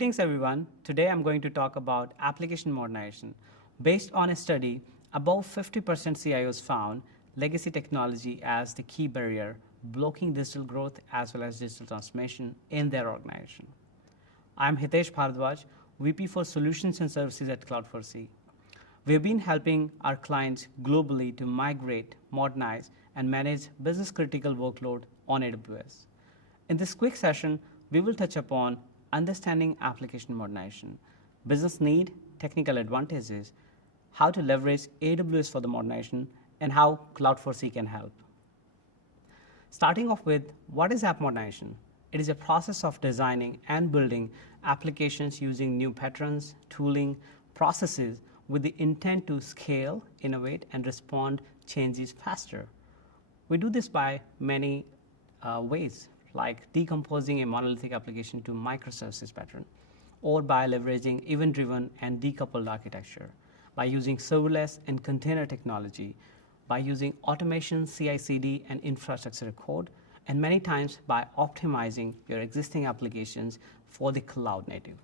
Greetings everyone. Today I'm going to talk about application modernization. Based on a study, above 50% CIOs found legacy technology as the key barrier blocking digital growth as well as digital transformation in their organization. I'm Hitesh Bharadwaj, VP for Solutions and Services at Cloud4C. We've been helping our clients globally to migrate, modernize, and manage business-critical workload on AWS. In this quick session, we will touch upon understanding application modernization, business need, technical advantages, how to leverage AWS for the modernization, and how Cloud4C can help. Starting off with, what is app modernization? It is a process of designing and building applications using new patterns, tooling, processes with the intent to scale, innovate, and respond changes faster. We do this by many ways, like decomposing a monolithic application to microservices pattern, or by leveraging event-driven and decoupled architecture, by using serverless and container technology, by using automation, CI/CD, and infrastructure code, and many times by optimizing your existing applications for the cloud native.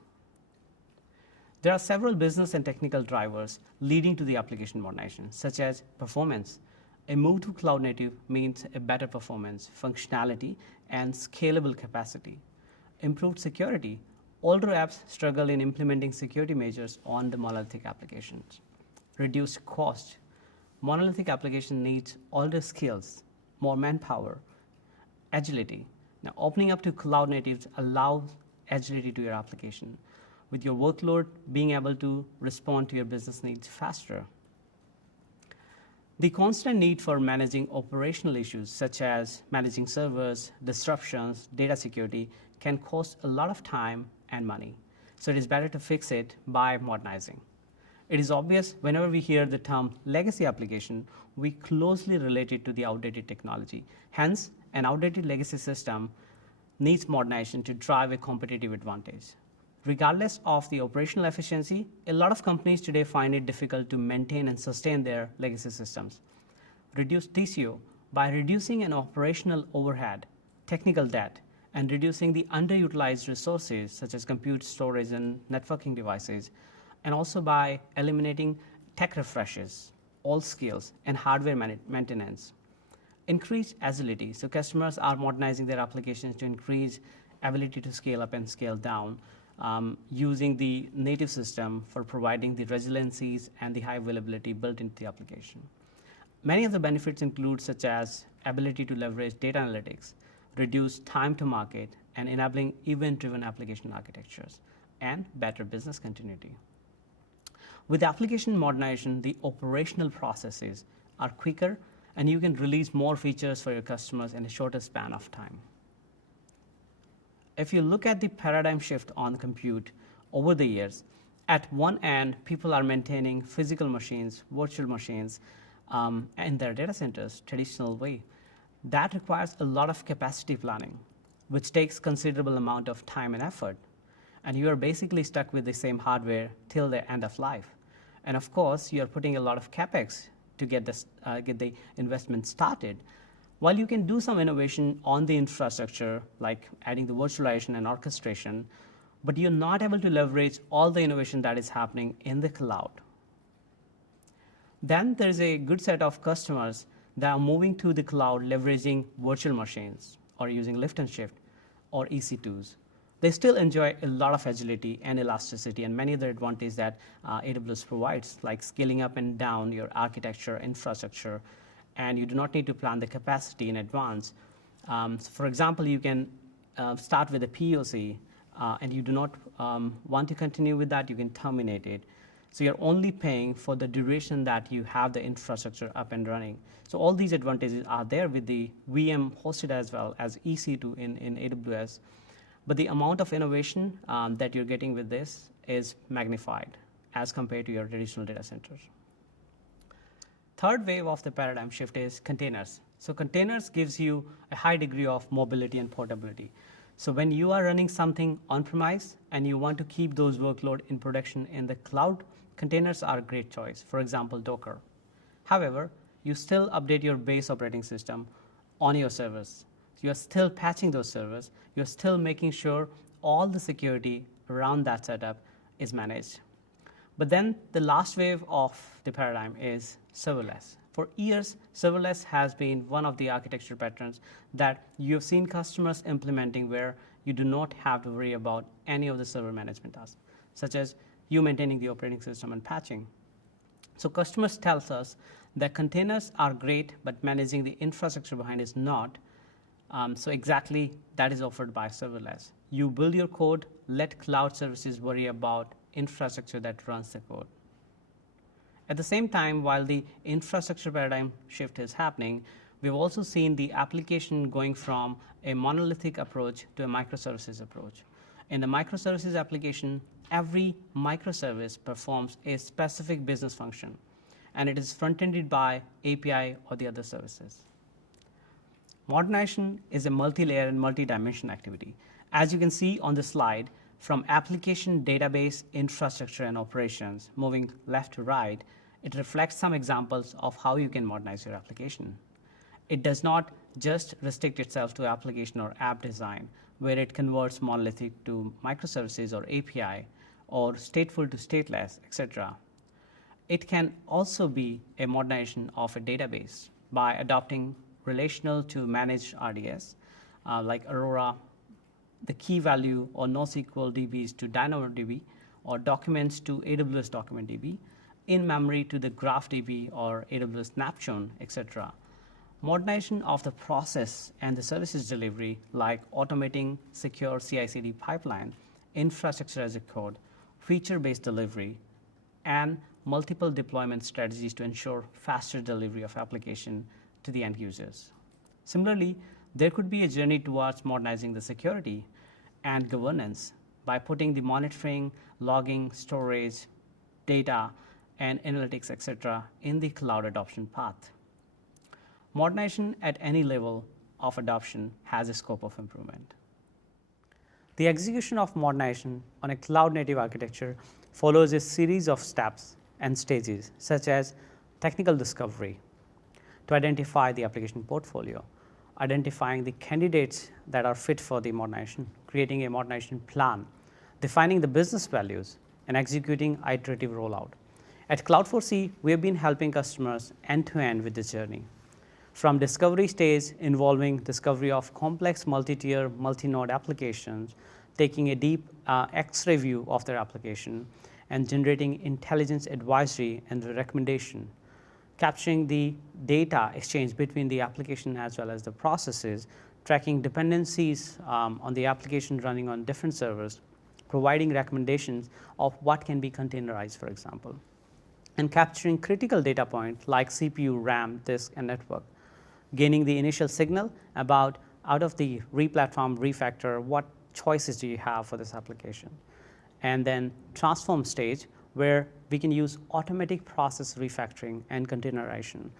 There are several business and technical drivers leading to the application modernization, such as performance. A move to cloud native means a better performance, functionality, and scalable capacity. Improved security. Older apps struggle in implementing security measures on the monolithic applications. Reduced cost. Monolithic application needs older skills, more manpower. Agility. Now, opening up to cloud natives allows agility to your application, with your workload being able to respond to your business needs faster. The constant need for managing operational issues such as managing servers, disruptions, data security can cost a lot of time and money. So it is better to fix it by modernizing. It is obvious whenever we hear the term legacy application, we closely relate it to the outdated technology. Hence, an outdated legacy system needs modernization to drive a competitive advantage. Regardless of the operational efficiency, a lot of companies today find it difficult to maintain and sustain their legacy systems. Reduce TCO by reducing an operational overhead, technical debt, and reducing the underutilized resources such as compute, storage, and networking devices, and also by eliminating tech refreshes, all skills, and hardware maintenance. Increase agility, so customers are modernizing their applications to increase ability to scale up and scale down, using the native system for providing the resiliencies and the high availability built into the application. Many of the benefits include such as ability to leverage data analytics, reduce time to market, and enabling event-driven application architectures, and better business continuity. With application modernization, the operational processes are quicker, and you can release more features for your customers in a shorter span of time. If you look at the paradigm shift on compute over the years, at one end, people are maintaining physical machines, virtual machines, in their data centers, traditional way. That requires a lot of capacity planning, which takes considerable amount of time and effort. And you are basically stuck with the same hardware till the end of life. And of course, you are putting a lot of CapEx to get the investment started. While you can do some innovation on the infrastructure, like adding the virtualization and orchestration, but you're not able to leverage all the innovation that is happening in the cloud. Then there's a good set of customers that are moving to the cloud leveraging virtual machines or using lift and shift or EC2s. They still enjoy a lot of agility and elasticity and many other advantages that AWS provides, like scaling up and down your architecture, infrastructure, and you do not need to plan the capacity in advance. So for example, you can start with a POC, and you do not want to continue with that, you can terminate it. So you're only paying for the duration that you have the infrastructure up and running. So all these advantages are there with the VM hosted as well as EC2 in AWS. But the amount of innovation that you're getting with this is magnified as compared to your traditional data centers. Third wave of the paradigm shift is containers. So containers gives you a high degree of mobility and portability. So when you are running something on-premise and you want to keep those workload in production in the cloud, containers are a great choice. For example, Docker. However, you still update your base operating system on your servers. You're still patching those servers. You're still making sure all the security around that setup is managed. But then the last wave of the paradigm is serverless. For years, serverless has been one of the architecture patterns that you've seen customers implementing where you do not have to worry about any of the server management tasks, such as you maintaining the operating system and patching. So customers tell us that containers are great, but managing the infrastructure behind is not. So exactly that is offered by serverless. You build your code, let cloud services worry about infrastructure that runs the code. At the same time, while the infrastructure paradigm shift is happening, we've also seen the application going from a monolithic approach to a microservices approach. In the microservices application, every microservice performs a specific business function, and it is front-ended by API or the other services. Modernization is a multi-layer and multi-dimension activity. As you can see on the slide, from application, database, infrastructure, and operations, moving left to right, it reflects some examples of how you can modernize your application. It does not just restrict itself to application or app design, where it converts monolithic to microservices or API, or stateful to stateless, etc. It can also be a modernization of a database by adopting relational to managed RDS, like Aurora, the key value or NoSQL DBs to DynamoDB, or documents to AWS Document DB, in memory to the GraphDB or AWS Snapshot, etc. Modernization of the process and the services delivery, like automating secure CI/CD pipeline, infrastructure as a code, feature-based delivery, and multiple deployment strategies to ensure faster delivery of application to the end users. Similarly, there could be a journey towards modernizing the security and governance by putting the monitoring, logging, storage, data, and analytics, etc., in the cloud adoption path. Modernization at any level of adoption has a scope of improvement. The execution of modernization on a cloud-native architecture follows a series of steps and stages, such as technical discovery to identify the application portfolio, identifying the candidates that are fit for the modernization, creating a modernization plan, defining the business values, and executing iterative rollout. At Cloud4C, we have been helping customers end-to-end with this journey. From discovery stage involving discovery of complex multi-tier, multi-node applications, taking a deep X-ray view of their application, and generating intelligence advisory and recommendation, capturing the data exchange between the application as well as the processes, tracking dependencies on the application running on different servers, providing recommendations of what can be containerized, for example, and capturing critical data points like CPU, RAM, disk, and network, gaining the initial signal about out of the replatform, refactor, what choices do you have for this application, and then transform stage, where we can use automatic process refactoring and containerization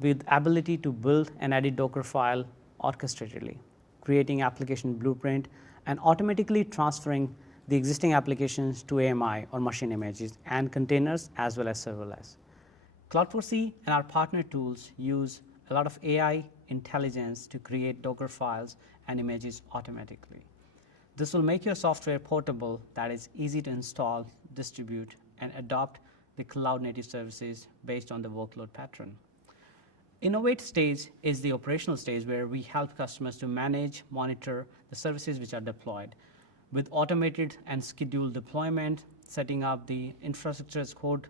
with ability to build and edit Docker file orchestratedly, creating application blueprint, and automatically transferring the existing applications to AMI or machine images and containers as well as serverless. Cloud4C and our partner tools use a lot of AI intelligence to create Docker files and images automatically. This will make your software portable, that is easy to install, distribute, and adopt the cloud-native services based on the workload pattern. Innovate stage is the operational stage where we help customers to manage, monitor the services which are deployed with automated and scheduled deployment, setting up the infrastructure as code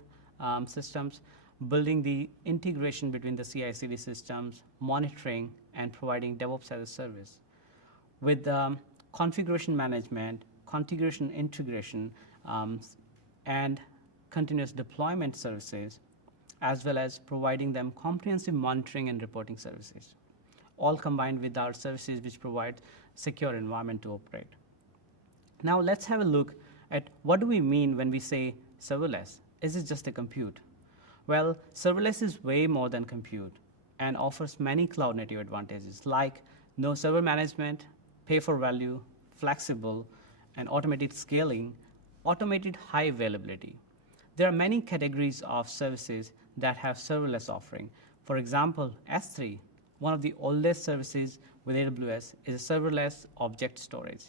systems, building the integration between the CI/CD systems, monitoring, and providing DevOps as a service. With configuration management, configuration integration, and continuous deployment services, as well as providing them comprehensive monitoring and reporting services, all combined with our services which provide secure environment to operate. Now let's have a look at what do we mean when we say serverless. Is it just a compute? Well, serverless is way more than compute and offers many cloud-native advantages like no server management, pay for value, flexible, and automated scaling, automated high availability. There are many categories of services that have serverless offering. For example, S3, one of the oldest services with AWS, is a serverless object storage.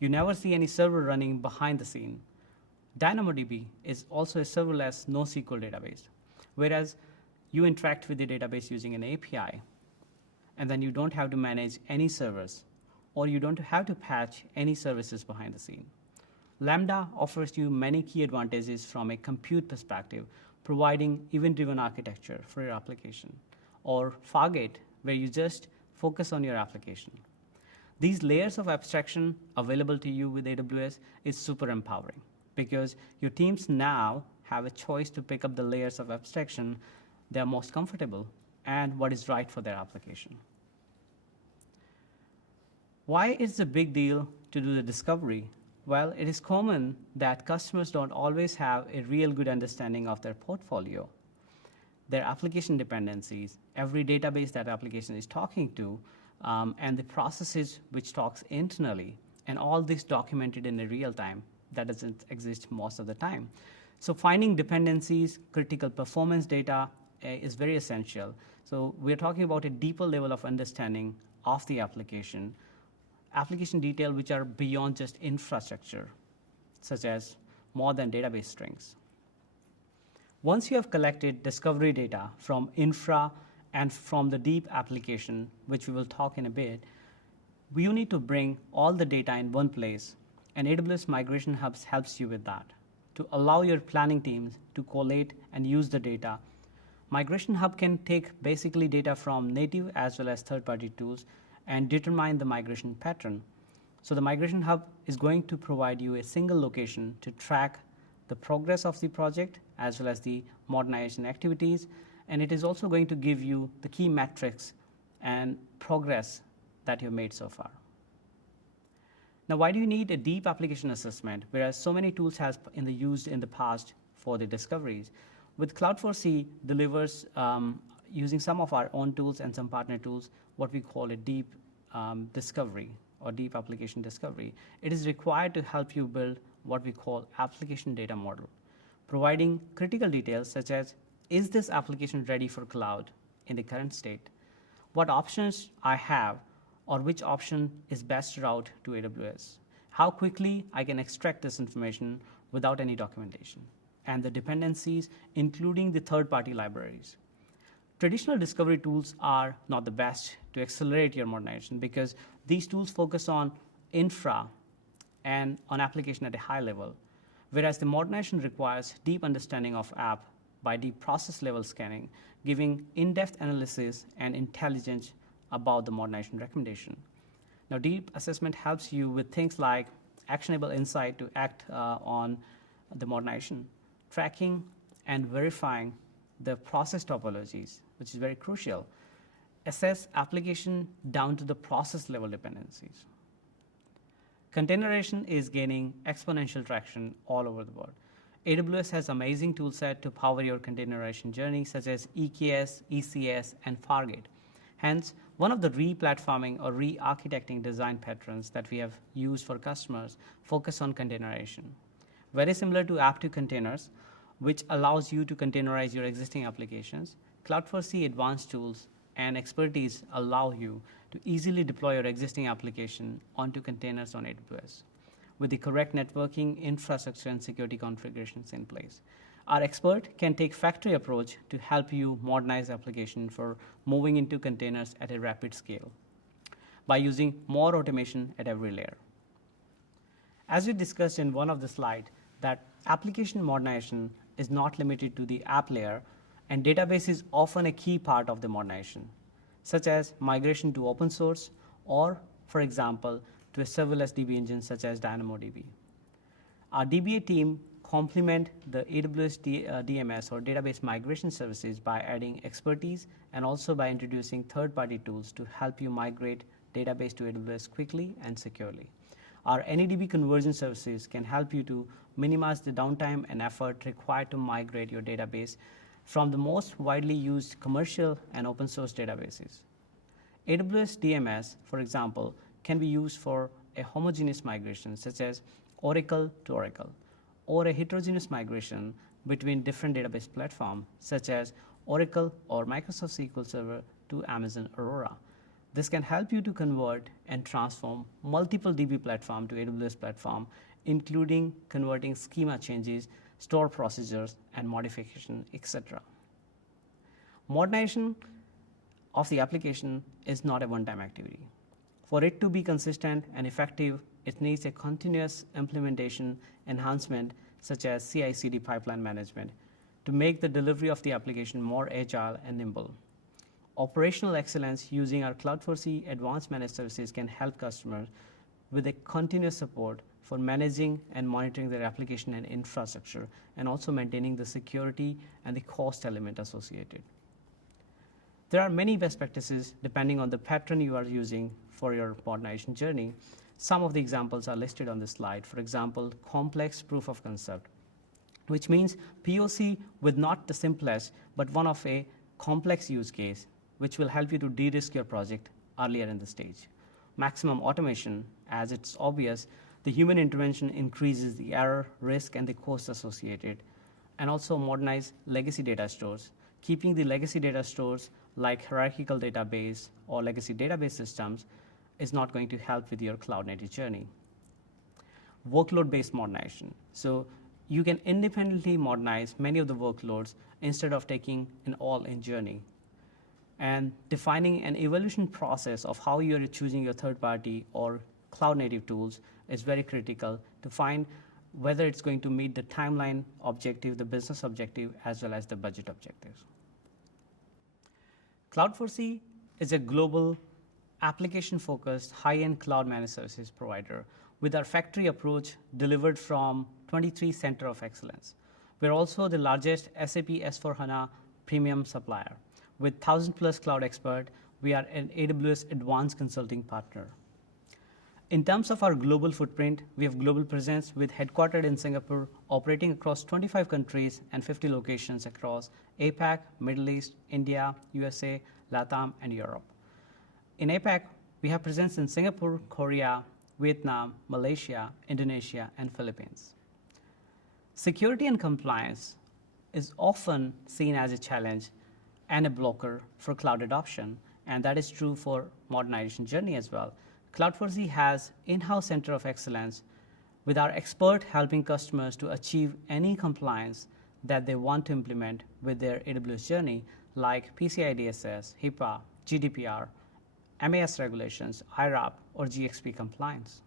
You never see any server running behind the scene. DynamoDB is also a serverless NoSQL database, whereas you interact with the database using an API, and then you don't have to manage any servers, or you don't have to patch any services behind the scene. Lambda offers you many key advantages from a compute perspective, providing event-driven architecture for your application, or Fargate, where you just focus on your application. These layers of abstraction available to you with AWS is super empowering because your teams now have a choice to pick up the layers of abstraction they are most comfortable and what is right for their application. Why is it a big deal to do the discovery? Well, it is common that customers don't always have a real good understanding of their portfolio, their application dependencies, every database that application is talking to, and the processes which talks internally, and all this documented in a real time that doesn't exist most of the time. So finding dependencies, critical performance data is very essential. So we're talking about a deeper level of understanding of the application detail which are beyond just infrastructure, such as more than database strings. Once you have collected discovery data from infra and from the deep application, which we will talk in a bit, you need to bring all the data in one place, and AWS Migration Hubs helps you with that. To allow your planning teams to collate and use the data, Migration Hub can take basically data from native as well as third-party tools and determine the migration pattern. So the Migration Hub is going to provide you a single location to track the progress of the project as well as the modernization activities, and it is also going to give you the key metrics and progress that you've made so far. Now, why do you need a deep application assessment, whereas so many tools have been used in the past for the discoveries? With Cloud4C delivers, using some of our own tools and some partner tools, what we call a deep discovery or deep application discovery. It is required to help you build what we call application data model, providing critical details such as, is this application ready for cloud in the current state? What options I have, or which option is best route to AWS? How quickly I can extract this information without any documentation? And the dependencies, including the third-party libraries. Traditional discovery tools are not the best to accelerate your modernization because these tools focus on infra and on application at a high level, whereas the modernization requires deep understanding of app by deep process level scanning, giving in-depth analysis and intelligence about the modernization recommendation. Now, deep assessment helps you with things like actionable insight to act on the modernization, tracking and verifying the process topologies, which is very crucial. Assess application down to the process level dependencies. Containerization is gaining exponential traction all over the world. AWS has amazing tool set to power your containerization journey, such as EKS, ECS, and Fargate. Hence, one of the re-platforming or re-architecting design patterns that we have used for customers focus on containerization. Very similar to app2 containers, which allows you to containerize your existing applications, Cloud4C advanced tools and expertise allow you to easily deploy your existing application onto containers on AWS with the correct networking, infrastructure, and security configurations in place. Our expert can take factory approach to help you modernize application for moving into containers at a rapid scale by using more automation at every layer. As we discussed in one of the slides, that application modernization is not limited to the app layer, and database is often a key part of the modernization, such as migration to open source or, for example, to a serverless DB engine such as DynamoDB. Our DBA team complement the AWS DMS or database migration services by adding expertise and also by introducing third-party tools to help you migrate database to AWS quickly and securely. Our NADB conversion services can help you to minimize the downtime and effort required to migrate your database from the most widely used commercial and open source databases. AWS DMS, for example, can be used for a homogeneous migration such as Oracle to Oracle, or a heterogeneous migration between different database platforms such as Oracle or Microsoft SQL Server to Amazon Aurora. This can help you to convert and transform multiple DB platform to AWS platform, including converting schema changes, store procedures, and modification, etc. Modernization of the application is not a one-time activity. For it to be consistent and effective, it needs a continuous implementation enhancement such as CI/CD pipeline management to make the delivery of the application more agile and nimble. Operational excellence using our Cloud4C advanced managed services can help customers with a continuous support for managing and monitoring their application and infrastructure, and also maintaining the security and the cost element associated. There are many best practices depending on the pattern you are using for your modernization journey. Some of the examples are listed on this slide. For example, complex proof of concept, which means POC with not the simplest, but one of a complex use case, which will help you to de-risk your project earlier in the stage. Maximum automation, as it's obvious, the human intervention increases the error, risk, and the cost associated. And also modernize legacy data stores. Keeping the legacy data stores like hierarchical database or legacy database systems is not going to help with your cloud native journey. Workload-based modernization. So you can independently modernize many of the workloads instead of taking an all-in journey. And defining an evolution process of how you're choosing your third-party or cloud-native tools is very critical to find whether it's going to meet the timeline objective, the business objective, as well as the budget objectives. Cloud4C is a global application-focused high-end cloud managed services provider with our factory approach delivered from 23 Center of Excellence. We're also the largest SAP S/4HANA premium supplier. With 1,000+ cloud experts, we are an AWS advanced consulting partner. In terms of our global footprint, we have global presence with headquartered in Singapore, operating across 25 countries and 50 locations across APAC, Middle East, India, USA, LATAM, and Europe. In APAC, we have presence in Singapore, Korea, Vietnam, Malaysia, Indonesia, and Philippines. Security and compliance is often seen as a challenge and a blocker for cloud adoption, and that is true for modernization journey as well. Cloud4C has in-house Center of Excellence with our expert helping customers to achieve any compliance that they want to implement with their AWS journey, like PCI DSS, HIPAA, GDPR, MAS regulations, IRAP, or GXP compliance.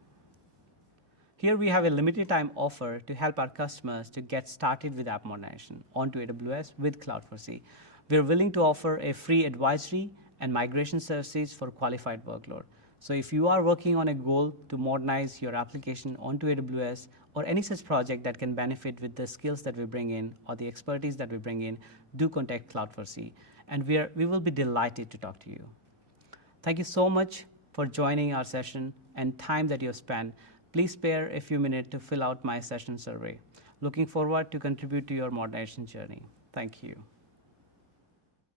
Here we have a limited time offer to help our customers to get started with app modernization onto AWS with Cloud4C. We are willing to offer a free advisory and migration services for qualified workload. So if you are working on a goal to modernize your application onto AWS or any such project that can benefit with the skills that we bring in or the expertise that we bring in, do contact Cloud4C, and we will be delighted to talk to you. Thank you so much for joining our session and time that you have spent. Please spare a few minutes to fill out my session survey. Looking forward to contribute to your modernization journey. Thank you.